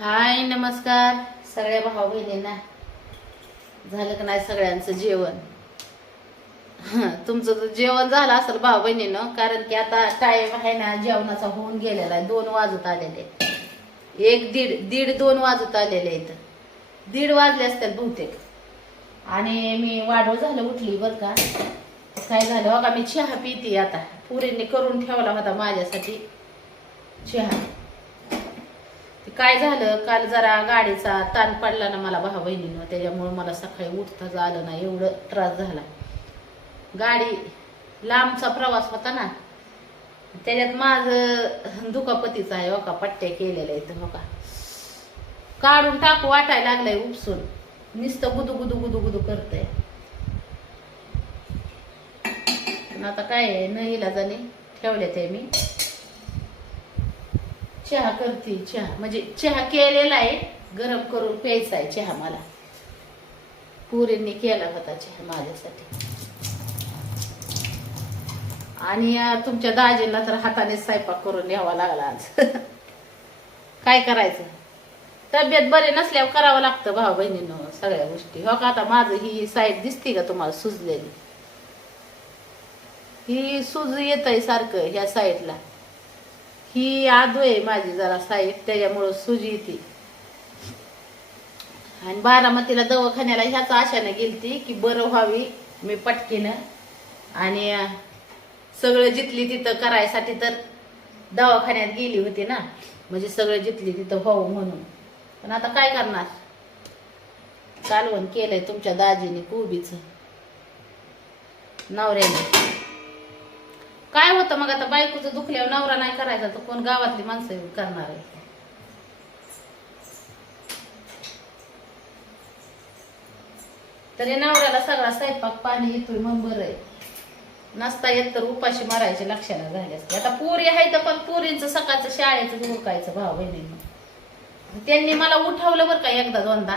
हाय नमस्कार. सगळ्या भाऊ बहिणींना. झालं का नाही सगळ्यांचं जेवण? तुमचं तर जेवण झालं असेल भाऊ बहिणीनं कारण की आता टाइम आहे ना जेवणाचा होऊन गेलेला आहे. दोन वाजत आलेले आहेत. एक दीड दीड दोन वाजत आलेले आहेत. दीड वाजले असतात बहुतेक. आणि मी वाढव झालं उठली बरं का. काय झालं? बघा मी चहा पिते आता. पुरींनी करून ठेवला होता माझ्यासाठी चहा. काय झालं? काल जरा गाडीचा ताण पडला ना मला भाऊ बहिणीनं. त्याच्यामुळं मला सकाळी उठताच आलं ना एवढं त्रास झाला. गाडी लांबचा प्रवास होता ना. त्याच्यात माझं दुखापतीचा आहे हो का? पट्ट्या केलेल्या आहेत हो का? काढून टाकू वाटायला लागलाय उपसून. नुसतं गुदू गुदू गुदू गुदू करतय. आता काय आहे? न इलाजाने ठेवले ते मी. चहा करते चहा. म्हणजे चहा केलेला आहे गरम करून प्यायचा आहे चहा मला. पुरींनी केला होता चहा माझ्यासाठी. आणि तुमच्या दाजीला तर हाताने स्वयंपाक करून न्यावा लागला आज. काय करायचं? तब्येत बरी नसल्यावर करावं लागतं भाऊ बहिणीनं सगळ्या गोष्टी. हो का? आता माझं ही साईड दिसते का तुम्हाला सुजलेली? ही सुज येत आहे सारखं ह्या साईडला. ही आदू आहे माझी जरा साईड त्याच्यामुळं सुजी येते. आणि बारामतीला दवाखान्याला ह्याच आशाने गेलती की बरं व्हावी मी पटकीनं. आणि सगळं जिथली तिथं करायसाठी तर दवाखान्यात गेली होती ना. म्हणजे सगळं जिथली तिथं व्हावं म्हणून. पण आता काय करणार? कालवण केलंय तुमच्या दाजीने कोबीचं. नवऱ्याने. काय होतं मग आता बायकोचं दुखल्यावर नवरा नाही करायचा तर कोण गावातली माणसं करणार आहे तरी नवऱ्याला सगळा स्वयंपाक पाणी येतोय मग बरं आहे. नसता येत तर उपाशी मारायचे लक्षाला झाले असते. आता पुरी आहे तर पण पुरींचं सकाळचं शाळेचं उरकायचं भाव बहिणी त्यांनी मला उठवलं बरं का एकदा दोनदा.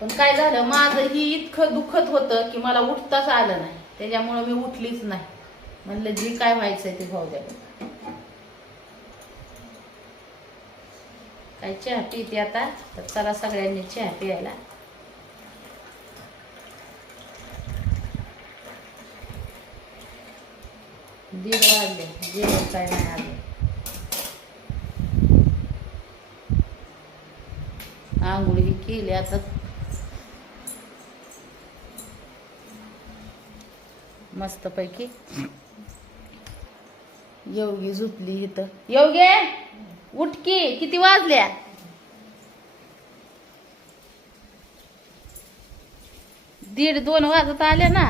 पण काय झालं माझं ही इतकं दुखत होतं की मला उठताच आलं नाही. त्याच्यामुळं मी उठलीच नाही. म्हणलं जी काय व्हायचंय ते भाऊ द्या. काय चहा पिते आता? तर चला सगळ्यांनी चहा प्यायला. दीड वाजले. जेवण काय नाही आलं आंघोळ ही केली आता. मस्तपैकी. योगी झोपली इथं. योगे उठकी किती वाजल्या? दीड दोन वाजत आल्या ना.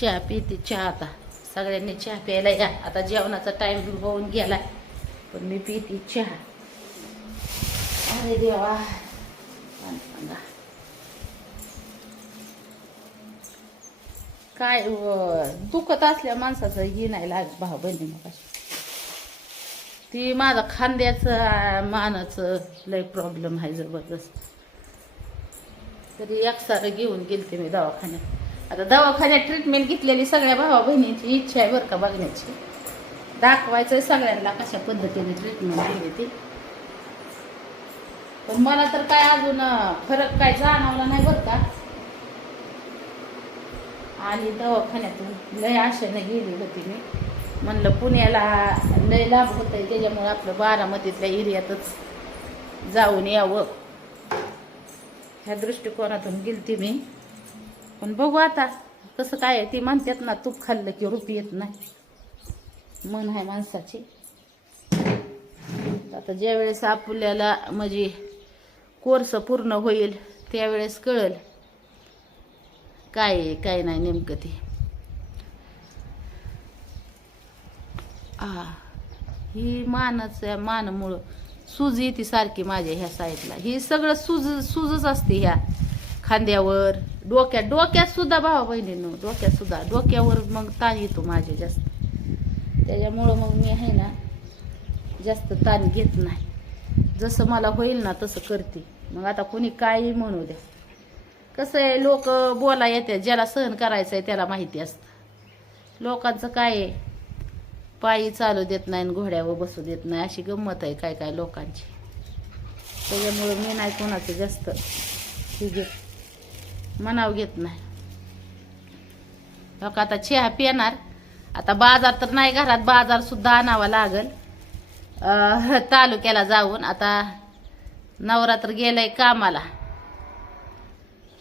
चहा पिते चहा आता. सगळ्यांनी चहा प्यायला या. आता जेवणाचा टाइम होऊन गेला पण मी पिते चहा. अरे देवा पाणी सांगा काय दुखत असल्या माणसाचं हे नाही लाग भाव बहिणी मग ती माझा खांद्याचं मानाचं लय प्रॉब्लेम आहे जबरदस्त. तरी एकसारं घेऊन गेलते मी दवाखान्यात. आता दवाखान्यात ट्रीटमेंट घेतलेली सगळ्या भावा बहिणीची इच्छा आहे बरं का बघण्याची. दाखवायचं सगळ्यांना कशा पद्धतीने ट्रीटमेंट दिली ती. पण मला तर काय अजून फरक काय जाणवला नाही बरं का. आणि दवाखान्यातून लय आशेनं गेली होती मी म्हणलं पुण्याला लय लाभ होत आहे त्याच्यामुळं आपलं बारामतीतल्या एरियातच जाऊन यावं. ह्या दृष्टिकोनातून गेलती मी. पण बघू आता कसं काय आहे ती म्हणतात ना तूप खाल्लं की रुपी येत नाही. मन आहे माणसाची. आता ज्यावेळेस आपल्याला म्हणजे कोर्स पूर्ण होईल त्यावेळेस कळेल. काय आहे काय नाही नेमकं ते. आ ही मानच मानमुळं सूज येते सारखी माझ्या ह्या साईडला. ही सगळं सूज सूजच असते ह्या खांद्यावर. डोक्यात डोक्यात सुद्धा भावा बहिणीनं डोक्यात सुद्धा. डोक्यावर मग ताण येतो माझ्या जास्त. त्याच्यामुळं मग मी आहे ना जास्त ताण घेत नाही. जसं मला होईल ना तसं करते. मग आता कोणी काही म्हणू द्या. कसं आहे लोक बोला येते ज्याला सहन करायचं आहे त्याला माहिती असतं. लोकांचं काय आहे पायी चालू देत नाही आणि घोड्यावर बसू देत नाही अशी गंमत आहे काय काय लोकांची. त्याच्यामुळं मी नाही कोणाचं जास्त हे घेत मनाव घेत नाही. लोक आता चहा पिणार आता बाजार तर नाही घरात बाजार सुद्धा आणावा लागल. तालुक्याला जाऊन आता नवरात्र गेलंय कामाला.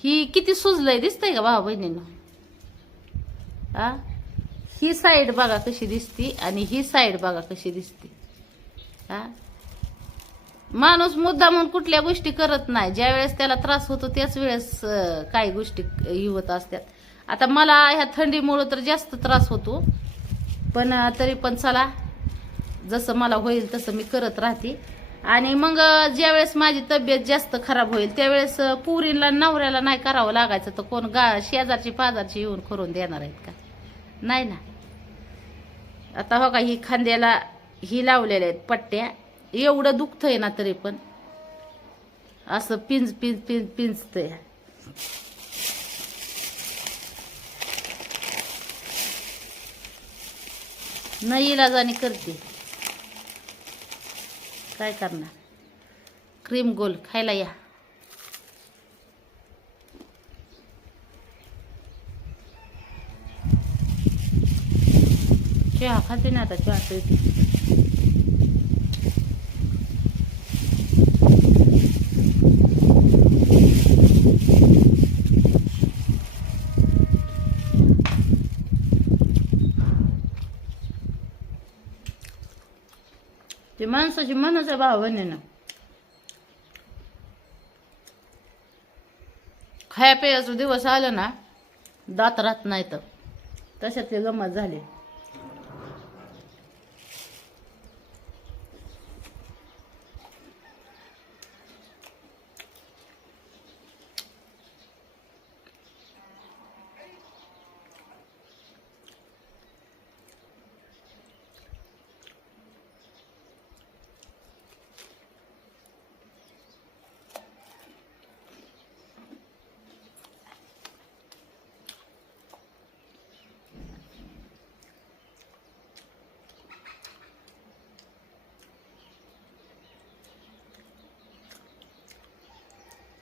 ही किती सुजलंय दिसतंय का भाऊ बहिणीनं? आ ही साईड बघा कशी दिसती आणि ही साईड बघा कशी दिसती. हा? माणूस मुद्दा म्हणून कुठल्या गोष्टी करत नाही. ज्या वेळेस त्याला त्रास होतो त्याच वेळेस काही गोष्टी होत असतात. आता मला ह्या थंडीमुळं तर जास्त त्रास होतो. पण तरी पण चला जसं मला होईल तसं मी करत राहते. आणि मग ज्यावेळेस माझी तब्येत जास्त खराब होईल त्यावेळेस पुरीला नवऱ्याला नाही करावं लागायचं तर कोण गा शेजारची पाजारची येऊन करून देणार आहेत का? नाही ना. आता हो का ही खांद्याला ही लावलेल्या आहेत पट्ट्या. एवढं दुखतंय ना तरी पण. असं पिंज पिंज पिंज पिंजतंय. न इलाजाने करते. काय करणार? क्रीम गोल खायला या. चहा खाते ना आता चहा पिते. ती माणसाची मनच आहे भाव बहिणीनं खाया प्यायचं दिवस आलं ना दात राहत नाही तर तशातली गंमत झाली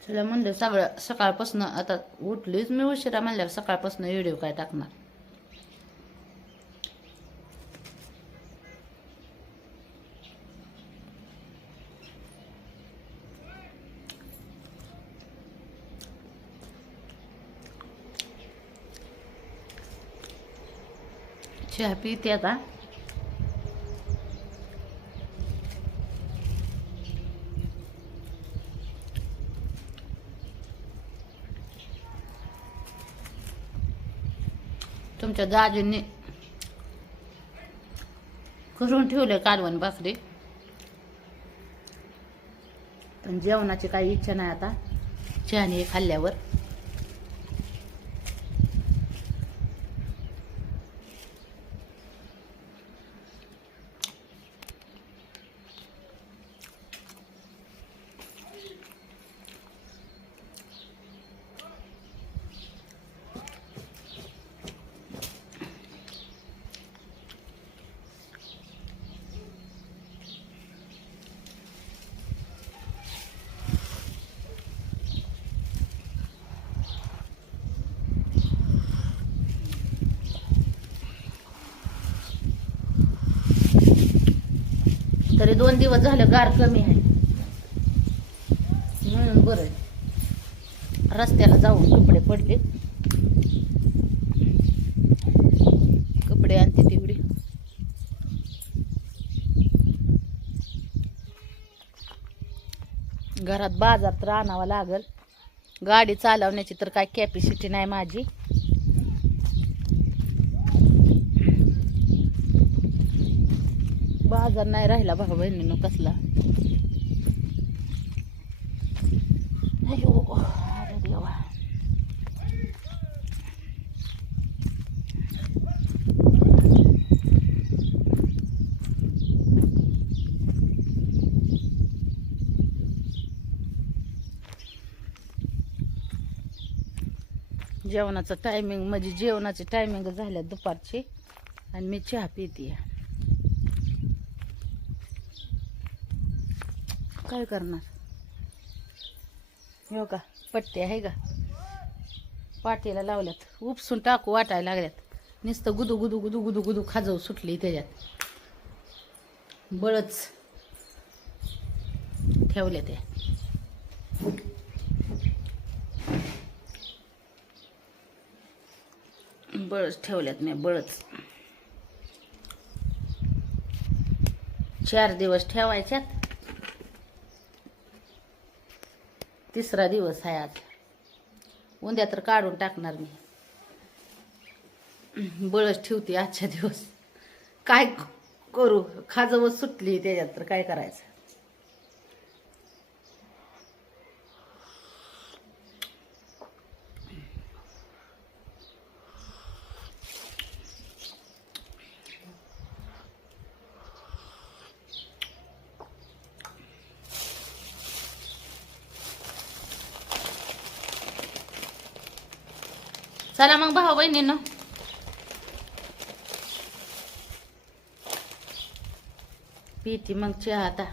चला म्हणलं सगळं सकाळपासून आता उठलीच मी उशिरा म्हणल्यावर सकाळपासून व्हिडिओ काय टाकणार? चहा पिते आता. तुमच्या दाजींनी करून ठेवले कालवण भाकरी पण जेवणाची काही इच्छा नाही आता. चहाने खाल्ल्यावर. तरी दोन दिवस झालं गार कमी आहे. म्हणून बरं. रस्त्याला जाऊन कपडे पडले. कपडे आणते तेवढे घरात बाजार तर आणावा लागल. गाडी चालवण्याची तर काय कॅपॅसिटी नाही माझी. बाजार नाही राहिला भाऊ बहिणीनं कसला. अरे देवा. जेवणाचं टायमिंग म्हणजे जेवणाची टायमिंग झाल्या दुपारची आणि मी चहा पिते काय करणार? हो का? पट्टे आहे का? पाटीला लावल्यात. उपसून टाकू वाटायला लागल्यात. नुसतं गुदू गुदू गुदू गुदू गुदू खाजव सुटली त्याच्यात. बळच ठेवल्या त्या. बळच ठेवल्यात मी बळच. चार दिवस ठेवायच्यात. तिसरा दिवस आहे आज. उद्या तर काढून टाकणार मी. बळच ठेवते आजच्या दिवस. काय करू? खाजवत सुटली त्याच्यात तर काय करायचं? चला मग भाऊ बहिणीनं. पिती मग चहा आता.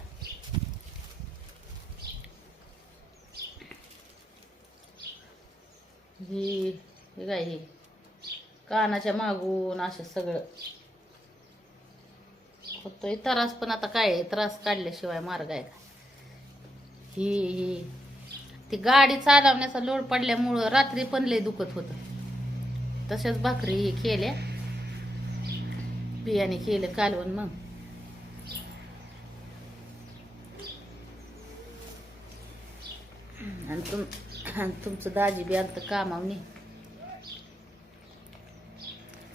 ही काय हे? कानाच्या मागून असं सगळं. होतोय त्रास पण आता काय आहे? त्रास काढल्याशिवाय मार्ग आहे का? ही ही. ती गाडी चालवण्याचा लोड पडल्यामुळं रात्री पण लय दुखत होतं. तशाच भाकरी हे केल्या. बियाणे केलं कालवण मग. आणि तुम आणि तुमचं दाजी बी आलं नाही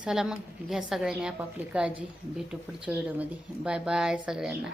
चला मग घ्या सगळ्यांनी आपापली काळजी. भेटू पुढच्या व्हिडिओमध्ये. बाय बाय सगळ्यांना.